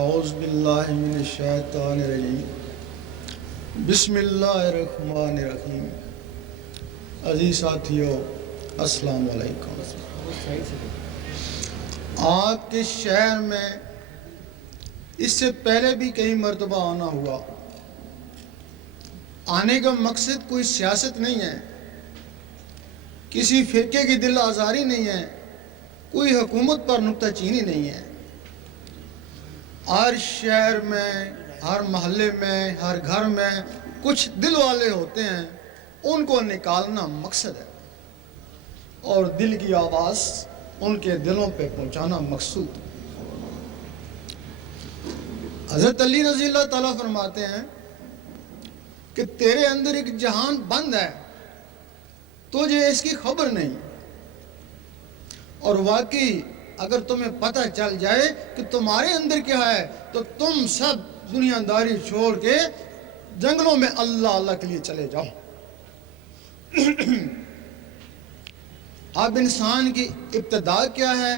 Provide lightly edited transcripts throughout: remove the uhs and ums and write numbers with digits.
اعوذ باللہ من الشیطان الرجیم بسم اللہ الرحمن الرحیم۔ عزیز ساتھیو، السلام علیکم۔ آپ کے شہر میں اس سے پہلے بھی کئی مرتبہ آنا ہوا۔ آنے کا مقصد کوئی سیاست نہیں ہے، کسی فرقے کی دل آزاری نہیں ہے، کوئی حکومت پر نکتہ چینی نہیں ہے۔ ہر شہر میں، ہر محلے میں، ہر گھر میں کچھ دل والے ہوتے ہیں، ان کو نکالنا مقصد ہے، اور دل کی آواز ان کے دلوں پہ پہنچانا مقصود۔ حضرت علی رضی اللہ تعالیٰ فرماتے ہیں کہ تیرے اندر ایک جہان بند ہے، تجھے اس کی خبر نہیں، اور واقعی اگر تمہیں پتہ چل جائے کہ تمہارے اندر کیا ہے تو تم سب دنیا داری چھوڑ کے جنگلوں میں اللہ اللہ کے لیے چلے جاؤ۔ اب انسان کی ابتدا کیا ہے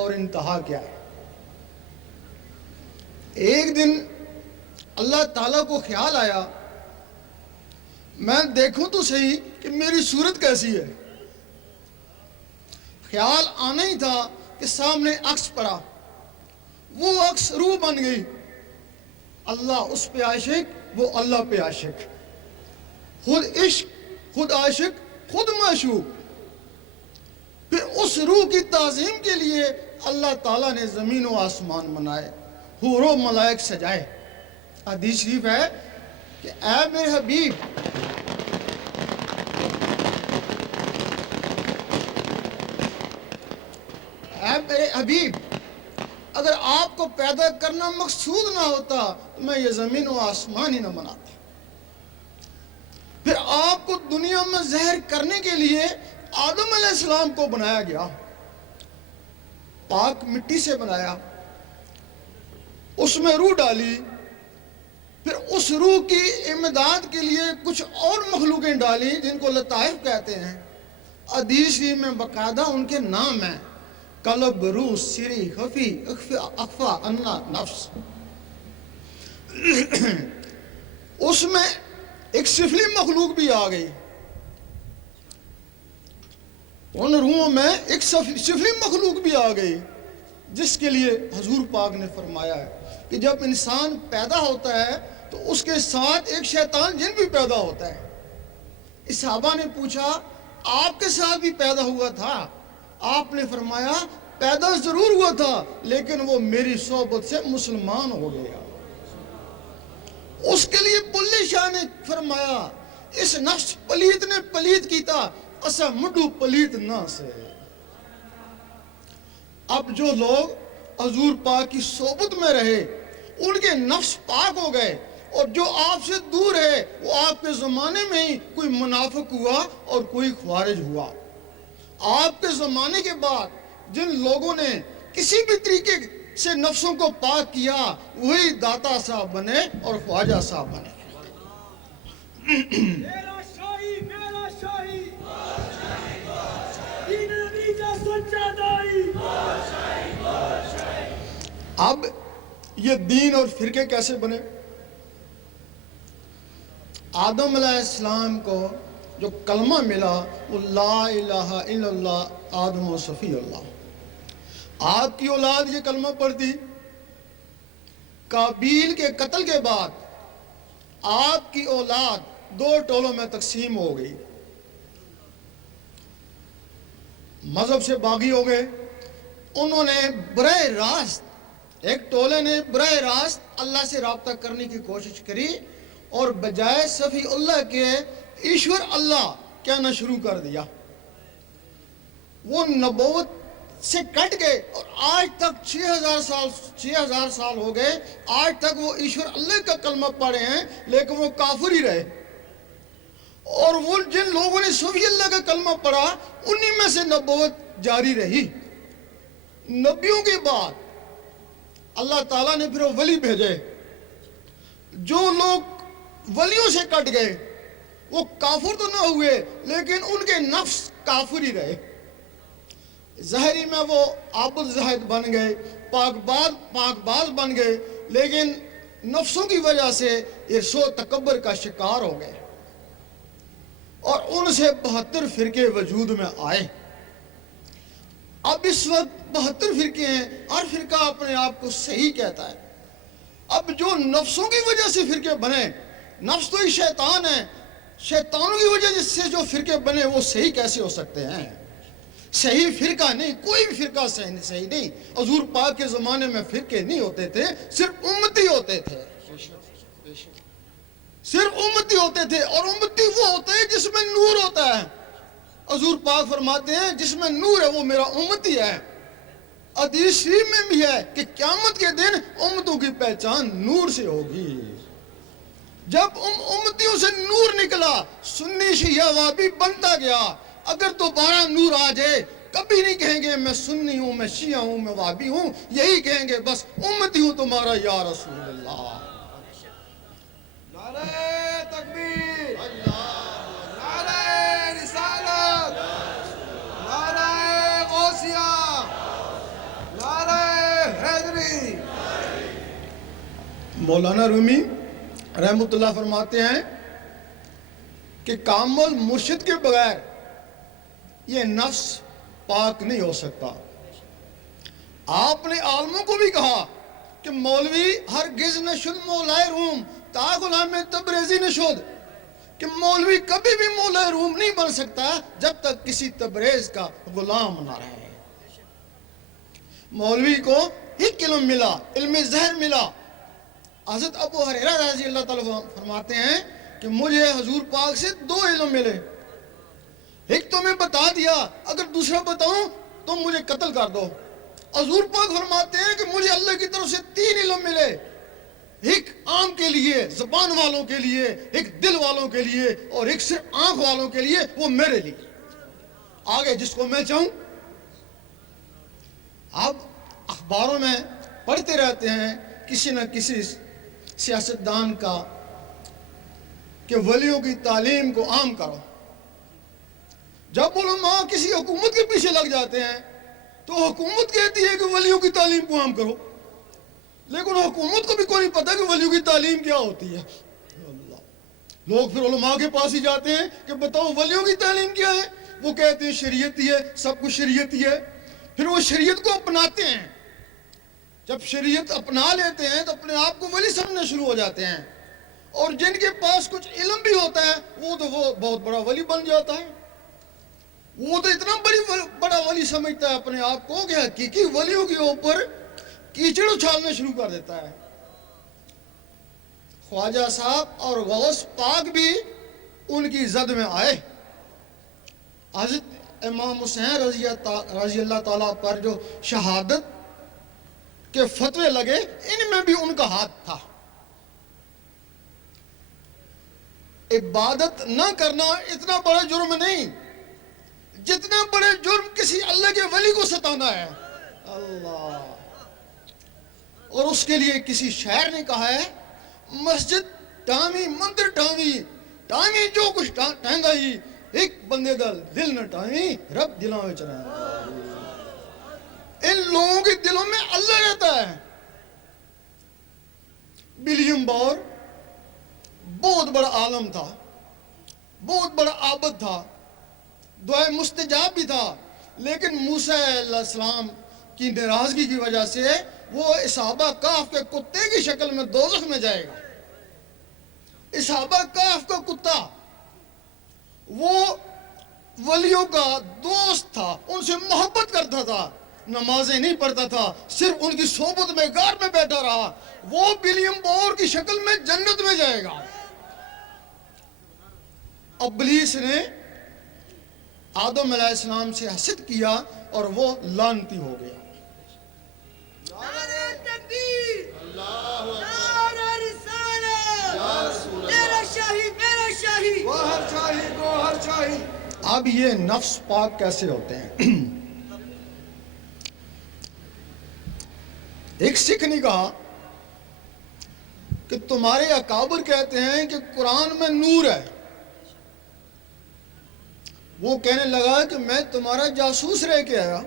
اور انتہا کیا ہے؟ ایک دن اللہ تعالیٰ کو خیال آیا، میں دیکھوں تو صحیح کہ میری صورت کیسی ہے۔ خیال آنا ہی تھا کہ سامنے عکس پڑا، وہ عکس روح بن گئی۔ اللہ اس پہ عاشق، وہ اللہ پہ عاشق، خود عشق، خود عاشق، خود معشوق۔ پھر اس روح کی تعظیم کے لیے اللہ تعالیٰ نے زمین و آسمان بنائے، حور و ملائک سجائے۔ حدیث شریف ہے کہ اے میرے حبیب، اے میرے حبیب، اگر آپ کو پیدا کرنا مقصود نہ ہوتا تو میں یہ زمین و آسمان ہی نہ بناتا۔ پھر آپ کو دنیا میں زہر کرنے کے لیے آدم علیہ السلام کو بنایا گیا، پاک مٹی سے بنایا، اس میں روح ڈالی، پھر اس روح کی امداد کے لیے کچھ اور مخلوقیں ڈالی جن کو لطائف کہتے ہیں۔ حدیث شریف میں باقاعدہ ان کے نام ہیں: قلب، روح، سری، خفی، اخفا، انا، نفس۔ اس میں ایک سفلی مخلوق بھی آ گئی، ان روحوں میں ایک سفلی مخلوق بھی آ گئی، جس کے لیے حضور پاک نے فرمایا ہے کہ جب انسان پیدا ہوتا ہے تو اس کے ساتھ ایک شیطان جن بھی پیدا ہوتا ہے۔ صحابہ نے پوچھا، آپ کے ساتھ بھی پیدا ہوا تھا؟ آپ نے فرمایا، پیدا ضرور ہوا تھا لیکن وہ میری صحبت سے مسلمان ہو گیا۔ اس کے لیے بلے شاہ نے فرمایا، اس نفس پلیت نے پلیت کیتا، اسا مڈو پلیت نہ سے۔ اب جو لوگ حضور پاک کی صحبت میں رہے ان کے نفس پاک ہو گئے، اور جو آپ سے دور ہے وہ آپ کے زمانے میں ہی کوئی منافق ہوا اور کوئی خوارج ہوا۔ آپ کے زمانے کے بعد جن لوگوں نے کسی بھی طریقے سے نفسوں کو پاک کیا، وہی داتا صاحب بنے اور خواجہ صاحب بنے۔ میرا شاہی دین نبی کا سچا دائی۔ اب یہ دین اور فرقے کیسے بنے؟ آدم علیہ السلام کو جو کلمہ ملا وہ لا الہ الا اللہ آدم و صفی اللہ۔ آپ کی اولاد یہ کلمہ پڑھتی، قابیل کے قتل کے بعد آپ کی اولاد دو ٹولوں میں تقسیم ہو گئی، مذہب سے باغی ہو گئے۔ انہوں نے براہ راست، ایک ٹولے نے براہ راست اللہ سے رابطہ کرنے کی کوشش کری، اور بجائے صفی اللہ کے ایشور اللہ کہنا شروع کر دیا۔ وہ نبوت سے کٹ گئے، اور آج تک 6000 سال ہو گئے، آج تک وہ ایشور اللہ کا کلمہ پڑھے ہیں لیکن وہ کافر ہی رہے۔ اور وہ جن لوگوں نے صفی اللہ کا کلمہ پڑھا انہی میں سے نبوت جاری رہی۔ نبیوں کے بعد اللہ تعالیٰ نے پھر ولی بھیجے۔ جو لوگ ولیوں سے کٹ گئے وہ کافر تو نہ ہوئے لیکن ان کے نفس کافر ہی رہے۔ ظاہری میں وہ عابد زاہد بن گئے، پاک باز بن گئے، لیکن نفسوں کی وجہ سے ارس و تکبر کا شکار ہو گئے اور ان سے 72 فرقے وجود میں آئے۔ اب اس وقت 72 فرقے ہیں، ہر فرقہ اپنے آپ کو صحیح کہتا ہے۔ اب جو نفسوں کی وجہ سے فرقے بنے، نفس تو ہی شیطان ہے، شیطانوں کی وجہ سے جو فرقے بنے وہ صحیح کیسے ہو سکتے ہیں؟ صحیح فرقہ نہیں، کوئی بھی فرقہ صحیح نہیں۔ حضور پاک کے زمانے میں فرقے نہیں ہوتے تھے، صرف امتی ہوتے تھے، صرف امتی ہوتے تھے، اور امتی وہ ہوتا ہے جس میں نور ہوتا ہے۔ حضور پاک فرماتے ہیں جس میں نور ہے وہ میرا امتی ہے۔ حدیث شریف میں بھی ہے کہ قیامت کے دن امتوں کی پہچان نور سے ہوگی۔ جب امتیوں سے نور نکلا، سنی شیعہ وہابی بنتا گیا۔ اگر دوبارہ نور آ جائے، کبھی نہیں کہیں گے میں سنی ہوں، میں شیعہ ہوں، میں وہابی ہوں، یہی کہیں گے بس امتی ہوں تمہارا یا رسول اللہ۔ نعرہ تکبیر، نعرہ رسالت، نعرہ غوثیہ، نعرہ حیدری۔ مولانا رومی رحمۃ اللہ فرماتے ہیں کہ کامل مرشد کے بغیر یہ نفس پاک نہیں ہو سکتا۔ آپ نے عالموں کو بھی کہا کہ مولوی ہرگز نشد مولائے روم تا غلام تبریزی نشد، کہ مولوی کبھی بھی مولائے روم نہیں بن سکتا جب تک کسی تبریز کا غلام نہ رہے۔ مولوی کو ایک علم ملا، علم ظاہر ملا۔ حضرت ابو ہریرہ رضی اللہ تعالیٰ فرماتے ہیں کہ مجھے حضور پاک سے 2 علم ملے، ایک تو میں بتا دیا، اگر دوسرا بتاؤں تو مجھے قتل کر دو۔ حضور پاک فرماتے ہیں کہ مجھے اللہ کی طرف سے 3 علم ملے، ایک عام کے لیے، زبان والوں کے لیے، ایک دل والوں کے لیے، اور ایک صرف آنکھ والوں کے لیے، وہ میرے لیے، آگے جس کو میں چاہوں۔ اب اخباروں میں پڑھتے رہتے ہیں کسی نہ کسی سیاستدان کا کہ ولیوں کی تعلیم کو عام کرو۔ جب علماء کسی حکومت کے پیچھے لگ جاتے ہیں تو حکومت کہتی ہے کہ ولیوں کی تعلیم کو عام کرو، لیکن حکومت کو بھی کوئی نہیں پتا کہ ولیوں کی تعلیم کیا ہوتی ہے۔ لوگ پھر علماء کے پاس ہی جاتے ہیں کہ بتاؤ ولیوں کی تعلیم کیا ہے؟ وہ کہتے ہیں شریعت ہی ہے، سب کچھ شریعت ہی ہے۔ پھر وہ شریعت کو اپناتے ہیں، جب شریعت اپنا لیتے ہیں تو اپنے آپ کو ولی سمجھنا شروع ہو جاتے ہیں، اور جن کے پاس کچھ علم بھی ہوتا ہے وہ بہت بڑا ولی بن جاتا ہے۔ وہ تو اتنا بڑا ولی سمجھتا ہے اپنے آپ کو کہ حقیقی ولیوں کے اوپر کیچڑ اچھالنا شروع کر دیتا ہے۔ خواجہ صاحب اور غوث پاک بھی ان کی زد میں آئے۔ حضرت امام حسین رضی اللہ تعالیٰ پر جو شہادت کے فتوے لگے، ان میں بھی ان کا ہاتھ تھا۔ عبادت نہ کرنا اتنا بڑا جرم نہیں جتنا بڑے جرم کسی اللہ کے ولی کو ستانا ہے۔ اللہ، اور اس کے لیے کسی شاعر نے کہا ہے مسجد ٹامی مندر ٹامی جو کچھ ٹہنگا ہی ایک بندے دا دل نہ ٹامی رب دلوں میں رہتا۔ ان لوگوں کے دلوں میں اللہ رہتا ہے۔ ولیم بور بہت بڑا عالم تھا، بہت بڑا عابد تھا، دعائے مستجاب بھی تھا، لیکن موسیٰ علیہ السلام کی ناراضگی کی وجہ سے وہ اصحابہ کہف کے کتے کی شکل میں دوزخ میں جائے گا۔ اصحابہ کہف کا کتا وہ ولیوں کا دوست تھا، ان سے محبت کرتا تھا، نمازیں نہیں پڑھتا تھا، صرف ان کی صحبت میں غار میں بیٹھا رہا، وہ ولیم بور کی شکل میں جنت میں جائے گا۔ ابلیس نے آدم علیہ السلام سے حسد کیا اور وہ لعنتی ہو گیا۔ نعرہ تکبیر، نعرہ رسالت، میرا شاہی، گوہر شاہی۔ اب یہ نفس پاک کیسے ہوتے ہیں؟ ایک سکھ نے کہا کہ تمہارے اکابر کہتے ہیں کہ قرآن میں نور ہے۔ وہ کہنے لگا کہ میں تمہارا جاسوس رہ کے آیا،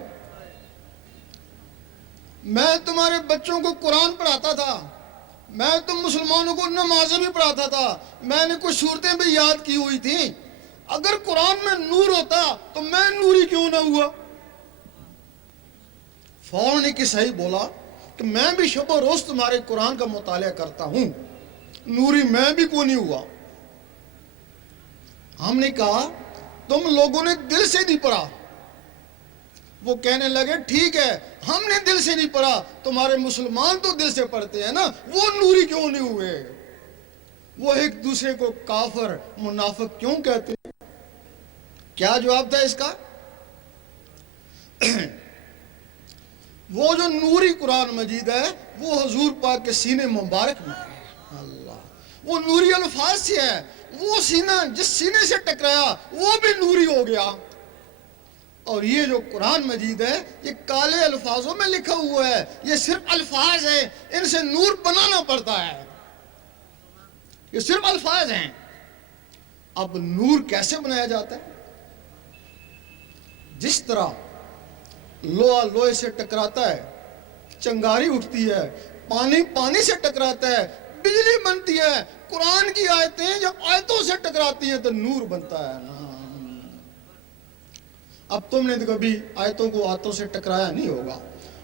میں تمہارے بچوں کو قرآن پڑھاتا تھا، میں تو مسلمانوں کو نمازیں بھی پڑھاتا تھا, میں نے کچھ صورتیں بھی یاد کی ہوئی تھیں. اگر قرآن میں نور ہوتا تو میں نوری کیوں نہ ہوا؟ فوراً نے کہ صحیح بولا کہ میں بھی شب و روز تمہارے قرآن کا مطالعہ کرتا ہوں, نوری میں بھی کیوں نہیں ہوا؟ ہم نے کہا تم لوگوں نے دل سے نہیں پڑھا. وہ کہنے لگے ٹھیک ہے, ہم نے دل سے نہیں پڑھا, تمہارے مسلمان تو دل سے پڑھتے ہیں نا, وہ نوری کیوں نہیں ہوئے؟ وہ ایک دوسرے کو کافر منافق کیوں کہتے ہیں؟ کیا جواب تھا اس کا؟ وہ جو نوری قرآن مجید ہے وہ حضور پاک کے سینے مبارک میں ہے. اللہ, وہ نوری الفاظ سے ہے, وہ سینہ جس سینے سے ٹکرایا وہ بھی نوری ہو گیا. اور یہ جو قرآن مجید ہے یہ کالے الفاظوں میں لکھا ہوا ہے, یہ صرف الفاظ ہیں, ان سے نور بنانا پڑتا ہے, یہ صرف الفاظ ہیں. اب نور کیسے بنایا جاتا ہے؟ جس طرح لوہا لوہے سے ٹکراتا ہے, چنگاری اٹھتی ہے, پانی پانی سے ٹکراتا ہے, بجلی بنتی ہے, قرآن کی آیتیں جب آیتوں سے ٹکراتی ہیں تو نور بنتا ہے نا. اب تم نے تو کبھی آیتوں کو آیتوں سے ٹکرایا نہیں ہوگا,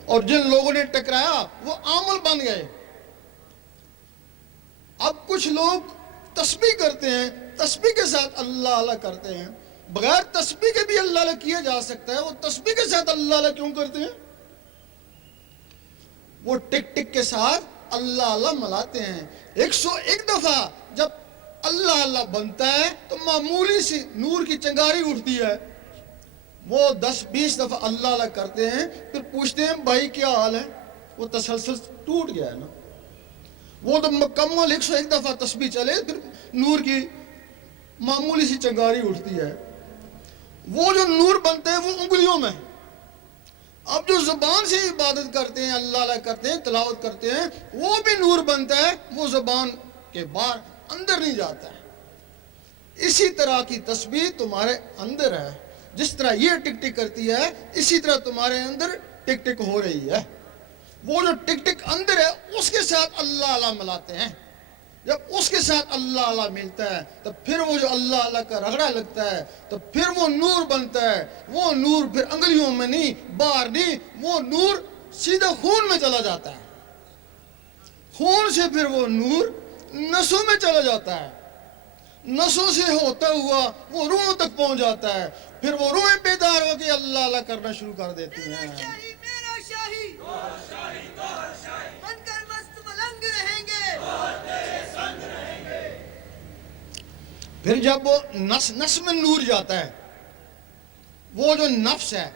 اور جن لوگوں نے ٹکرایا وہ عامل بن گئے. اب کچھ لوگ تسبیح کرتے ہیں, تسبیح کے ساتھ اللہ اللہ کرتے ہیں, بغیر تسبیح کے بھی اللہ اللہ کیا جا سکتا ہے, وہ تسبیح کے ساتھ اللہ اللہ کیوں کرتے ہیں؟ وہ ٹک ٹک کے ساتھ اللہ اللہ ملاتے ہیں. 101 دفعہ جب اللہ اللہ بنتا ہے تو معمولی سی نور کی چنگاری اٹھتی ہے. وہ 10-20 دفعہ اللہ اللہ کرتے ہیں, پھر پوچھتے ہیں بھائی کیا حال ہے؟ وہ تسلسل ٹوٹ گیا ہے نا. وہ تو مکمل 101 دفعہ تسبیح چلے پھر نور کی معمولی سی چنگاری اٹھتی ہے. وہ جو نور بنتے ہیں وہ انگلیوں میں. اب جو زبان سے عبادت کرتے ہیں, اللہ اللہ کرتے ہیں, تلاوت کرتے ہیں, وہ بھی نور بنتا ہے, وہ زبان کے باہر اندر نہیں جاتا ہے. اسی طرح کی تسبیح تمہارے اندر ہے, جس طرح یہ ٹک ٹک کرتی ہے اسی طرح تمہارے اندر ٹک ٹک ہو رہی ہے. وہ جو ٹک ٹک اندر ہے اس کے ساتھ اللہ اللہ ملاتے ہیں. جب اس کے ساتھ اللہ اللہ ملتا ہے تو پھر وہ جو اللہ اللہ کا رگڑا لگتا ہے تو پھر وہ نور بنتا ہے. وہ نور پھر انگلیوں میں نہیں, باہر نہیں, وہ نور سیدھا خون میں چلا جاتا ہے. خون سے پھر وہ نور نسوں میں چلا جاتا ہے, نسوں سے ہوتا ہوا وہ روحوں تک پہنچ جاتا ہے. پھر وہ روحیں بیدار ہو کے اللہ اللہ کرنا شروع کر دیتی ہیں. میرا شاہی بن کر مست ملنگ رہیں گے. پھر جب وہ نس میں نور جاتا ہے, وہ جو نفس ہے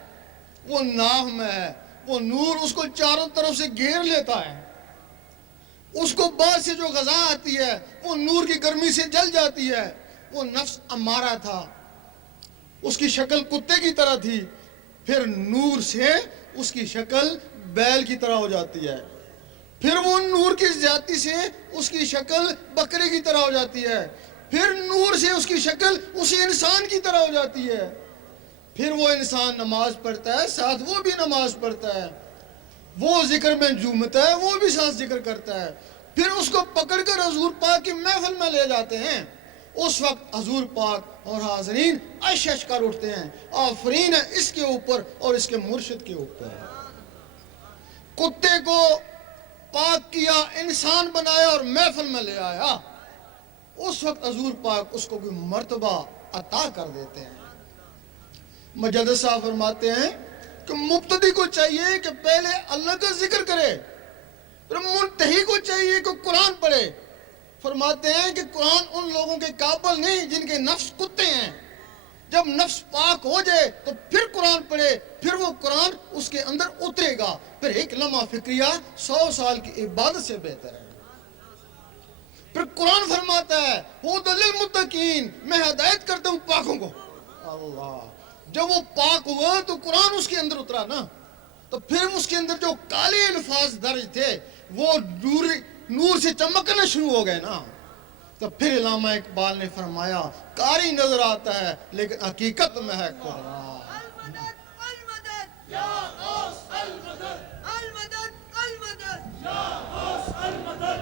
وہ ناف میں ہے, وہ نور اس کو چاروں طرف سے گھیر لیتا ہے. اس کو بعد سے جو غذا آتی ہے وہ نور کی گرمی سے جل جاتی ہے. وہ نفس امارہ تھا, اس کی شکل کتے کی طرح تھی, پھر نور سے اس کی شکل بیل کی طرح ہو جاتی ہے. پھر وہ نور کی زیادتی سے اس کی شکل بکرے کی طرح ہو جاتی ہے. پھر نور سے اس کی شکل اسی انسان کی طرح ہو جاتی ہے. پھر وہ انسان نماز پڑھتا ہے, ساتھ وہ بھی نماز پڑھتا ہے. وہ ذکر میں جھومتا ہے, وہ بھی ساتھ ذکر کرتا ہے. پھر اس کو پکڑ کر حضور پاک کی محفل میں لے جاتے ہیں. اس وقت حضور پاک اور حاضرین عش عش کر اٹھتے ہیں, آفرین ہے اس کے اوپر اور اس کے مرشد کے اوپر. کتے کو پاک کیا, انسان بنایا اور محفل میں لے آیا. اس وقت حضور پاک اس کو کوئی مرتبہ عطا کر دیتے ہیں. مجدد صاحب فرماتے ہیں کہ مبتدی کو چاہیے کہ پہلے اللہ کا ذکر کرے, پھر منتہی کو چاہیے کہ قرآن پڑھے. فرماتے ہیں کہ قرآن ان لوگوں کے قابل نہیں جن کے نفس کتے ہیں. جب نفس پاک ہو جائے تو پھر قرآن پڑھے, پھر وہ قرآن اس کے اندر اترے گا. پھر ایک لمحہ فکریہ 100 سال کی عبادت سے بہتر ہے. پھر قرآن فرماتا ہے ہدی للمتقین, میں ہدایت کرتا ہوں پاکوں کو. اللہ, جب وہ پاک ہوا تو قرآن اس کے اندر اترا نا, تو پھر اس کے اندر جو کالے الفاظ درج تھے وہ نور سے چمکنا شروع ہو گئے نا. تو پھر علامہ اقبال نے فرمایا قاری نظر آتا ہے لیکن حقیقت میں ہے قرآن. المدد المدد یا غوث المدد, المدد المدد یا غوث المدد.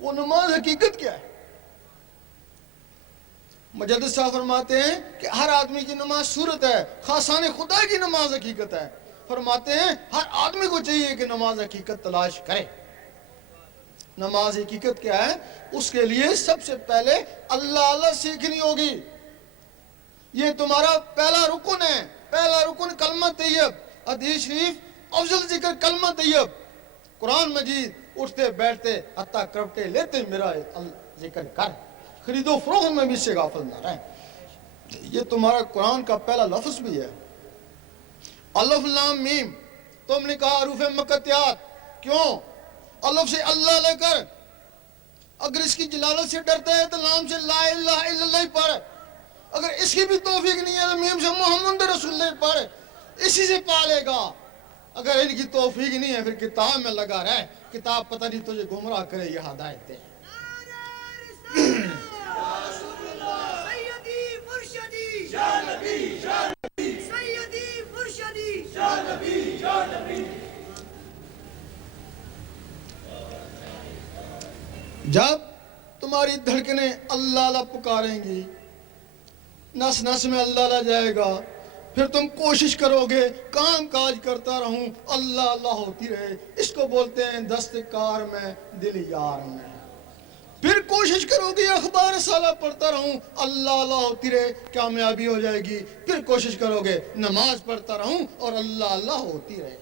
وہ نماز حقیقت کیا ہے؟ مجدد صاحب فرماتے ہیں کہ ہر آدمی کی نماز صورت ہے، خاصان خدا کی نماز حقیقت ہے۔ فرماتے ہیں ہر آدمی کو چاہیے کہ نماز حقیقت تلاش کرے۔ نماز حقیقت کیا ہے؟ اس کے لیے سب سے پہلے اللہ سیکھنی ہوگی۔ یہ تمہارا پہلا رکن ہے، پہلا رکن کلمہ طیب، حدیث شریف افضل ذکر کلمہ طیب، قرآن مجید اٹھتے بیٹھتے حتیٰ کرپٹے لیتے میرا ذکر کر، خرید و فروخت میں بھی اس سے غافل نہ رہیں۔ یہ تمہارا قرآن کا پہلا لفظ بھی ہے، الف لام میم۔ تم نے کہا حروف مقطعات، کیوں؟ الف سے اللہ لے کر، اگر اس کی جلالت سے ڈرتا ہے تو لام سے لا الہ الا اللہ پڑھ، اگر اس کی بھی توفیق نہیں ہے تو میم سے محمد رسول اللہ پڑھ، اسی سے پالے گا۔ اگر ان کی توفیق نہیں ہے پھر کتاب میں لگا رہے، کتاب پتہ نہیں تجھے گمراہ کرے یہ ہدایت دے۔ سیدی مرشدی یا نبی یا نبی سیدی مرشدی یا نبی یا نبی۔ جب تمہاری دھڑکنیں اللہ اللہ پکاریں گی، نس نس میں اللہ اللہ جائے گا، پھر تم کوشش کرو گے کام کاج کرتا رہوں اللہ اللہ ہوتی رہے، اس کو بولتے ہیں دستکار میں دل یار میں۔ پھر کوشش کرو گے اخبار سالہ پڑھتا رہوں اللہ اللہ ہوتی رہے، کامیابی ہو جائے گی۔ پھر کوشش کرو گے نماز پڑھتا رہوں اور اللہ اللہ ہوتی رہے۔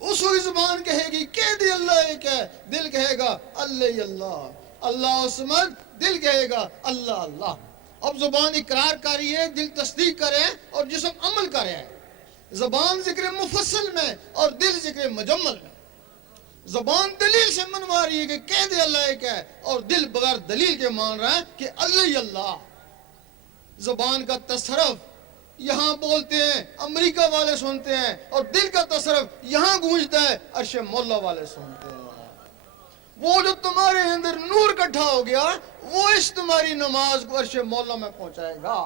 اس وقت زبان کہے گی کہہ دی اللہ ایک ہے، دل کہے گا اللہ اللہ، اللہ الصمد، دل کہے گا اللہ اللہ۔ اب زبان اقرار کری ہے، دل تصدیق کرے اور جسم عمل کرے ہے۔ زبان ذکر مفصل میں اور دل ذکر مجمل میں۔ زبان دلیل سے منوا رہی ہے کہ کہہ دے اللہ ایک ہے، اور دل بغیر دلیل کے مان رہا ہے کہ اللہ ہی اللہ۔ زبان کا تصرف یہاں بولتے ہیں، امریکہ والے سنتے ہیں، اور دل کا تصرف یہاں گونجتا ہے، عرش مولا والے سنتے ہیں۔ وہ جو تمہارے اندر نور اکٹھا ہو گیا وہ اس تمہاری نماز کو عرش مولا میں پہنچائے گا۔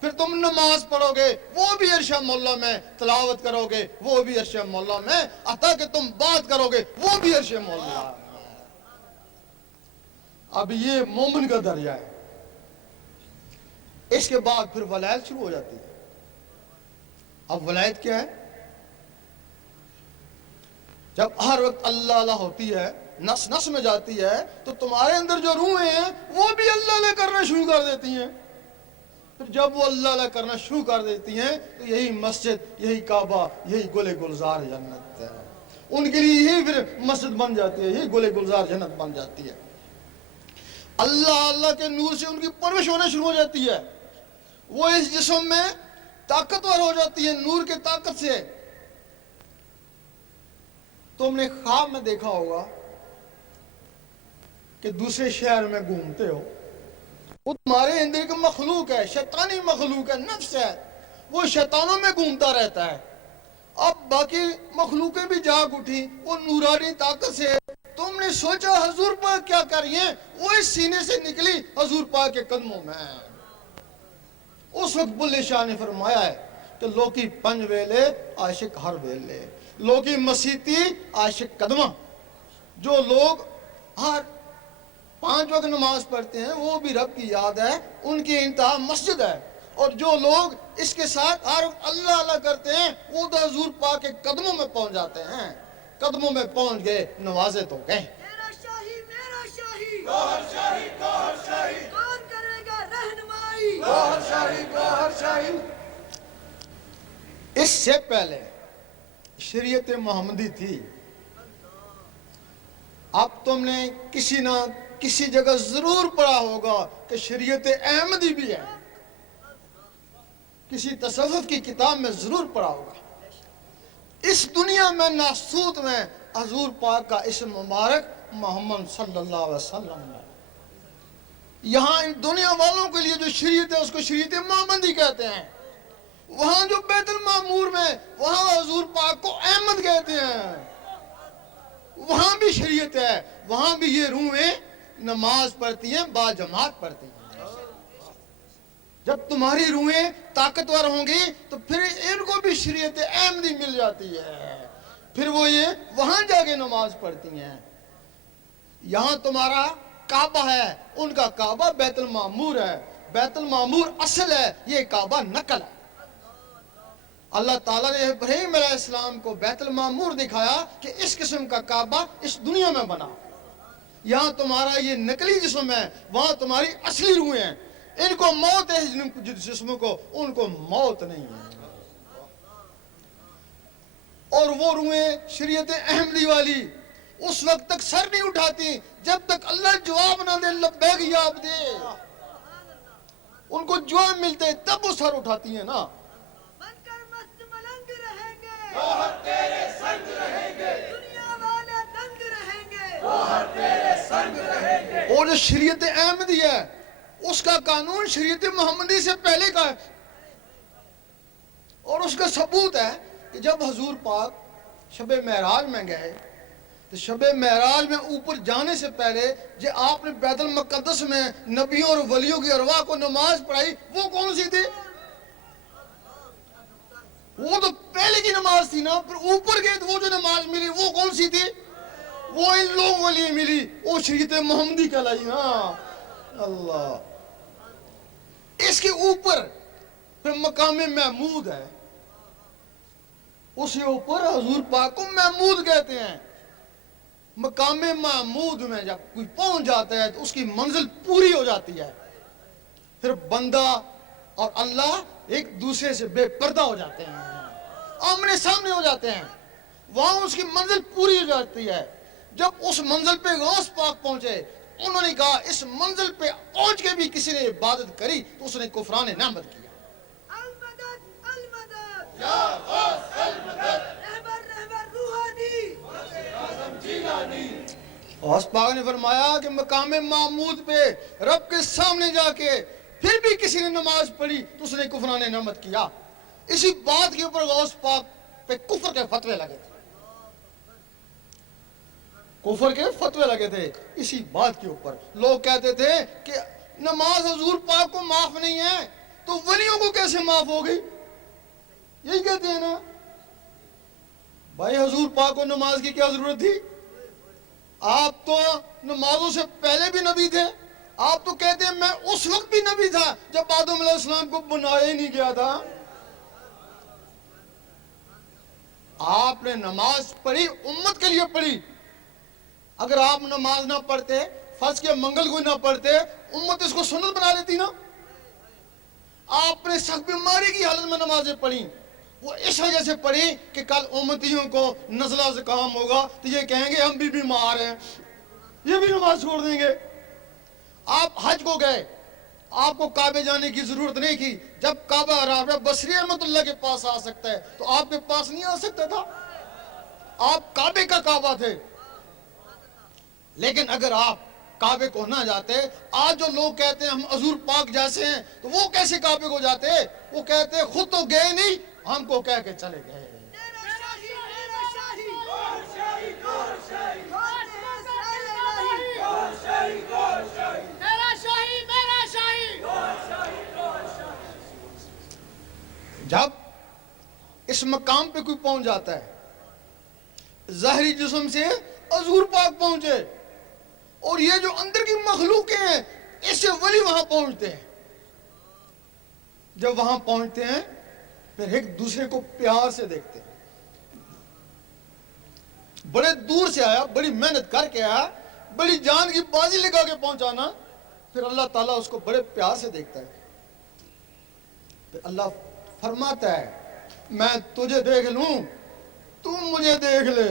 پھر تم نماز پڑھو گے وہ بھی عرش مولا میں، تلاوت کرو گے وہ بھی عرش مولا میں، حتیٰ کہ تم بات کرو گے وہ بھی عرش مولا میں۔ اب یہ مومن کا درجہ ہے۔ اس کے بعد پھر ولایت شروع ہو جاتی ہے۔ اب ولایت کیا ہے؟ جب ہر وقت اللہ اللہ ہوتی ہے، نس نس میں جاتی ہے، تو تمہارے اندر جو روحیں ہیں وہ بھی اللہ اللہ کرنا شروع کر دیتی ہیں۔ پھر جب وہ اللہ اللہ کرنا شروع کر دیتی ہیں تو یہی مسجد، یہی کعبہ، یہی گل گلزار جنت ہے۔ ان کے لیے یہی پھر مسجد بن جاتی ہے، یہی گل گلزار جنت بن جاتی ہے۔ اللہ اللہ کے نور سے ان کی پرورش ہونا شروع ہو جاتی ہے، وہ اس جسم میں طاقتور ہو جاتی ہے نور کے طاقت سے۔ تم نے خواب میں دیکھا ہوگا کہ دوسرے شہر میں گھومتے ہو، وہ تمہارے اندر ایک مخلوق ہے، شیطانی مخلوق ہے، نفس ہے، وہ شیطانوں میں گھومتا رہتا ہے۔ اب باقی مخلوقیں بھی جاگ اٹھی وہ نورانی طاقت سے۔ تم نے سوچا حضور پاک کیا کر رہی ہیں، وہ اس سینے سے نکلی حضور پاک کے قدموں میں۔ اس وقت بلے شاہ نے فرمایا ہے کہ لوکی پنج ویلے عاشق ہر ویلے، لوکی مسیتی عاشق قدمہ۔ جو لوگ ہر 5 وقت نماز پڑھتے ہیں وہ بھی رب کی یاد ہے، ان کی انتہا مسجد ہے، اور جو لوگ اس کے ساتھ ہر وقت اللہ اللہ کرتے ہیں وہ تو حضور پاک کے قدموں میں پہنچ جاتے ہیں۔ قدموں میں پہنچ گئے، نوازے تو گئے۔ میرا شاہی میرا شاہی گوہر شاہی گوہر شاہی کون کرے گا رہنمائی؟ گوہر شاہی گوہر شاہی۔ اس سے پہلے شریعت محمدی تھی۔ اب تم نے کسی نہ کسی جگہ ضرور پڑھا ہوگا کہ شریعت احمدی بھی ہے، کسی تصوف کی کتاب میں ضرور پڑھا ہوگا۔ اس دنیا میں ناسوت میں حضور پاک کا اسم مبارک محمد صلی اللہ علیہ وسلم ہے۔ یہاں ان دنیا والوں کے لیے جو شریعت ہے اس کو شریعت محمدی کہتے ہیں۔ وہاں جو بیت المعمور میں وہاں حضور پاک کو احمد کہتے ہیں، وہاں بھی شریعت ہے، وہاں بھی یہ روحیں نماز پڑھتی ہیں، با جماعت پڑھتی ہیں۔ جب تمہاری روحیں طاقتور ہوں گی تو پھر ان کو بھی شریعت احمدی مل جاتی ہے، پھر وہ یہ وہاں جا کے نماز پڑھتی ہیں۔ یہاں تمہارا کعبہ ہے، ان کا کعبہ بیت المعمور ہے، بیت المعمور اصل ہے، یہ کعبہ نقل ہے۔ اللہ تعالیٰ نے ابراہیم علیہ السلام کو بیت المعمور دکھایا کہ اس قسم کا کعبہ اس دنیا میں بنا، یہاں تمہارا یہ نقلی جسم ہے، وہاں تمہاری اصلی روحیں ہیں، ان کو موت ہے، جس جسم کو، ان کو موت نہیں ہے۔ اور وہ روحیں شریعت احمدی والی اس وقت تک سر نہیں اٹھاتی جب تک اللہ جواب نہ دے، لبیک یا عبدی، ان کو جواب ملتے تب وہ سر اٹھاتی ہیں نا۔ بن کر مست ملنگ رہیں گے، گوہر تیرے سنگ رہیں گے، دنیا والے دنگ رہیں گے، گوہر تیرے سنگ رہیں گے۔ اور جو شریعت احمدی ہے اس کا قانون شریعت محمدی سے پہلے کا ہے، اور اس کا ثبوت ہے کہ جب حضور پاک شب معراج میں گئے تو شب معراج میں اوپر جانے سے پہلے جو آپ نے بیت المقدس میں نبیوں اور ولیوں کی ارواح کو نماز پڑھائی، وہ کون سی تھی؟ وہ تو پہلے کی نماز تھی نا، پھر اوپر گئے تو وہ جو نماز ملی وہ کون سی تھی؟ وہ ان لوگوں کے لیے ملی، وہ شریعت محمدی کہلائی نا۔ اللہ، اس کے اوپر پھر مقام محمود ہے، اس کے اوپر حضور پاک کو محمود کہتے ہیں۔ مقام محمود میں جب کوئی پہنچ جاتا ہے تو اس کی منزل پوری ہو جاتی ہے، پھر بندہ اور اللہ ایک دوسرے سے بے پردہ ہو جاتے ہیں، آمنے سامنے ہو جاتے ہیں، وہاں اس کی منزل پوری ہو جاتی ہے۔ جب اس منزل پہ غوث پاک پہنچے، انہوں نے کہا اس منزل پہ پہنچ کے بھی کسی نے عبادت کری تو اس نے کفران نعمت کیا۔ المدد المدد، یا غوث المدد، رہبر رہبر روحانی، اعظم جیلانی۔ غوث پاک نے فرمایا کہ مقام محمود پہ رب کے سامنے جا کے پھر بھی کسی نے نماز پڑھی تو اس نے کفران نعمت کیا۔ اسی بات کے اوپر غوث پاک پہ کفر کے فتوے لگے تھے، کفر کے فتوے لگے تھے اسی بات کے اوپر۔ لوگ کہتے تھے کہ نماز حضور پاک کو معاف نہیں ہے تو ولیوں کو کیسے معاف ہوگی؟ یہی کہتے ہیں نا بھائی، حضور پاک کو نماز کی کیا ضرورت تھی؟ آپ تو نمازوں سے پہلے بھی نبی تھے، آپ تو کہتے ہیں میں اس وقت بھی نبی تھا جب آدم علیہ السلام کو بنایا ہی نہیں گیا تھا۔ آپ نے نماز پڑھی، امت کے لیے پڑھی، اگر آپ نماز نہ پڑھتے، فرض کے منگل کو نہ پڑھتے، امت اس کو سنت بنا لیتی نا۔ آپ نے سخت بیماری کی حالت میں نمازیں پڑھی، وہ اس وجہ سے پڑھی کہ کل امتیوں کو نزلہ زکام ہوگا تو یہ کہیں گے ہم بھی بیمار ہیں، یہ بھی نماز چھوڑ دیں گے۔ آپ حج کو گئے، آپ کو کعبے جانے کی ضرورت نہیں کی، جب کعبہ رافع بصری رحمۃ اللہ کے پاس آ سکتا ہے تو آپ کے پاس نہیں آ سکتا تھا؟ آپ کعبے کا کعبہ تھے۔ لیکن اگر آپ کعبے کو نہ جاتے، آج جو لوگ کہتے ہیں ہم حضور پاک جیسے ہیں تو وہ کیسے کعبے کو جاتے؟ وہ کہتے خود تو گئے نہیں، ہم کو کہہ کے چلے گئے۔ میرا شاہی میرا شاہی، گوہر شاہی، گوہر شاہی، کھولتے ہیں اسرائیل الہی، گوہر شاہی، گوہر شاہی، میرا شاہی میرا شاہی، گوہر شاہی، گوہر شاہی۔ جب اس مقام پہ کوئی پہنچ جاتا ہے، ظاہری جسم سے حضور پاک پہنچے، اور یہ جو اندر کی مخلوقیں ہیں اس سے ولی وہاں پہنچتے ہیں۔ جب وہاں پہنچتے ہیں پھر ایک دوسرے کو پیار سے دیکھتے ہیں۔ بڑے دور سے آیا، بڑی محنت کر کے آیا، بڑی جان کی بازی لگا کے پہنچانا، پھر اللہ تعالیٰ اس کو بڑے پیار سے دیکھتا ہے۔ پھر اللہ فرماتا ہے میں تجھے دیکھ لوں، تم مجھے دیکھ لے۔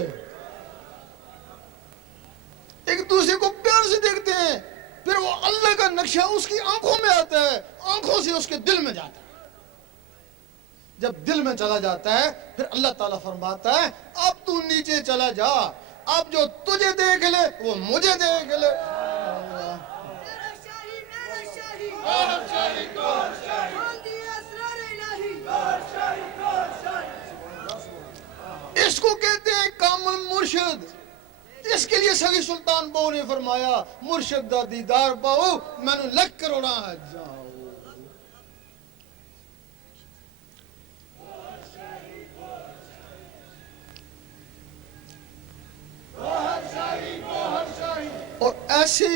ایک دوسرے کو پیار سے دیکھتے ہیں، پھر وہ اللہ کا نقشہ اس کی آنکھوں میں آتا ہے، آنکھوں سے اس کے دل میں جاتا ہے۔ جب دل میں چلا جاتا ہے پھر اللہ تعالیٰ فرماتا ہے اب تو نیچے چلا جا، اب جو تجھے دیکھ لے وہ مجھے دیکھ لے۔ میرا شاہی میرا شاہی، گوہر شاہی، گوہر شاہی، کھول دیے اسرار الہی، گوہر شاہی، گوہر شاہی۔ اس کو کہتے ہیں کامل مرشد۔ اس کے لیے سگی سلطان بہو نے فرمایا مرشد دا دیدار پاؤ میں نے لکھ کروڑا ہے جاؤ۔ گوہر شاہی، گوہر شاہی، اور ایسی